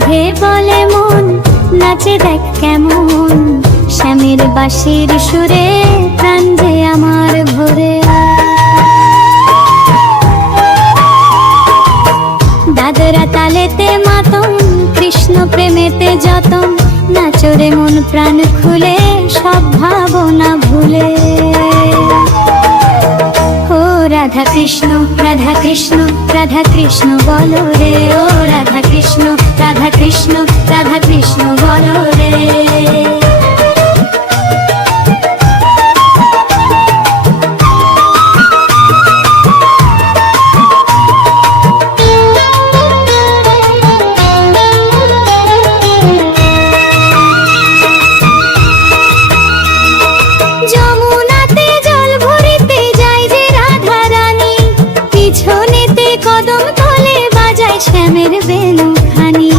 রাধে বলে মন নাচে দেখ কেমন, শ্যামের বাঁশির সুরে প্রাণ যে আমার ভরে। দাদরা তালেতে মাতম, কৃষ্ণ প্রেমেতে যতন, নাচরে মন প্রাণ খুলে সব ভাবনা ভুলে। ও রাধা কৃষ্ণ রাধা কৃষ্ণ রাধা কৃষ্ণ বলো রে, ও রাধা কৃষ্ণ রাধা কৃষ্ণ রাধা কৃষ্ণ বলো রে। শ্যামের বেলুখানি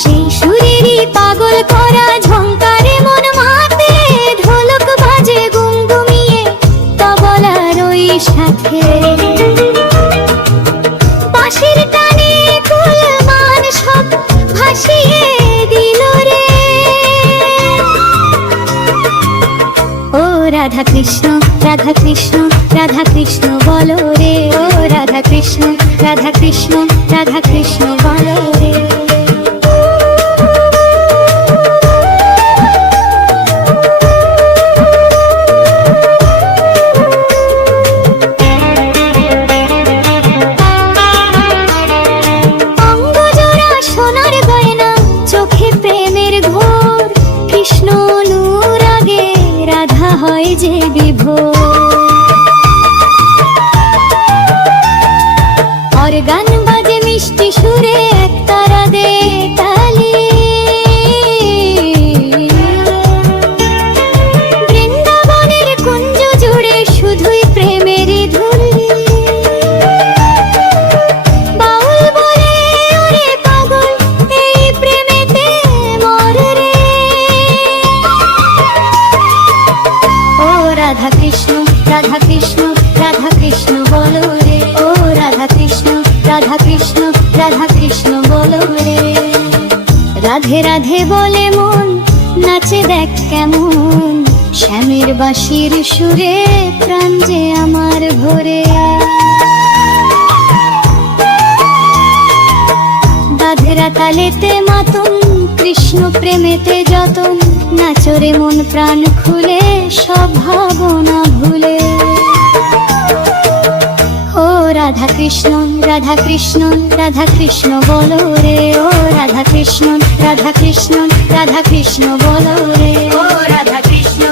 সেই সুরেরই পাগল করা ঝংকারে মন মাতে, ঢোলক বাজে গুমগুমিয়ে তবলার ওই সাথে। বাঁশির টানে কুল মান সব ভাসিয়ে দিল রে। ও রাধা কৃষ্ণ রাধা কৃষ্ণ রাধা কৃষ্ণ বলো রে, ও রাধা কৃষ্ণ রাধা কৃষ্ণ রাধা কৃষ্ণ বলো রে। অঙ্গ জোড়া সোনার গয়না, চোখে প্রেমের ঘোর, কৃষ্ণ অনুরাগে রাধা হয় যে বিভোর। গান বাজে মিষ্টি সুরে একতারা দে তালি, বৃন্দাবনের কুঞ্জ জুড়ে শুধুই প্রেমেরই ধুলি। বাউল বলে ওরে পাগল এই প্রেমেতে মর রে। ও রাধা কৃষ্ণ রাধা কৃষ্ণ রাধা কৃষ্ণ বলো রে, ও রাধা কৃষ্ণ রাধা কৃষ্ণ রাধা কৃষ্ণ বলো রে। রাধে রাধে বলে মন নাচে দেখ কেমন, শ্যামের বাঁশির সুরে প্রাণ যে আমার ভরে। দাদরা তালেতে মাতন, কৃষ্ণ প্রেমেতে যতন, নাচরে মন প্রাণ খুলে সব ভাবনা ভুলে। ও রাধা কৃষ্ণ রাধা কৃষ্ণ রাধা কৃষ্ণ বলো রে, ও রাধা কৃষ্ণ রাধা কৃষ্ণ রাধা কৃষ্ণ বলো রে, ও রাধা কৃষ্ণ